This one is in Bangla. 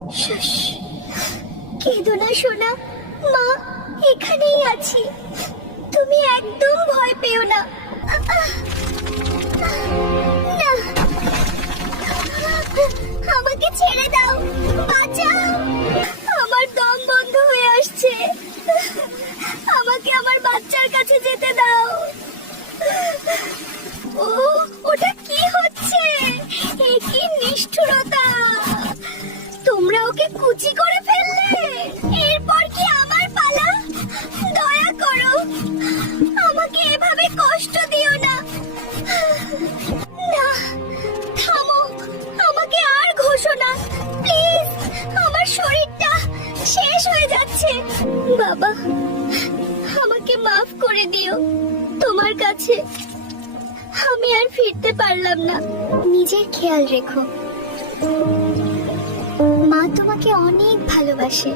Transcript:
শুশ, কেঁদো না সোনা, মা এখানেই আছি, তুমি একদম ভয় পেও না। না, আমাকে ছেড়ে দাও, বাঁচাও, আমার দম বন্ধ হয়ে আসছে, আমাকে আমার বাচ্চার কাছে যেতে দাও। ও, ওটা কি হচ্ছে? এ কি নিষ্ঠুরতা! তোমরা ওকে কুচি করে ফেললে, এরপর কি আমার পালা? দয়া করো, আমাকে এভাবে কষ্ট দিও না। না, থামো, আমাকে আর ঘষো না প্লিজ, আমার শরীরটা শেষ হয়ে যাচ্ছে। বাবা, আমাকে মাফ করে দিও, তোমার কাছে আমি আর ফিরতে পারলাম না। নিজের খেয়াল রেখো, মা তোমাকে অনেক ভালোবাসে।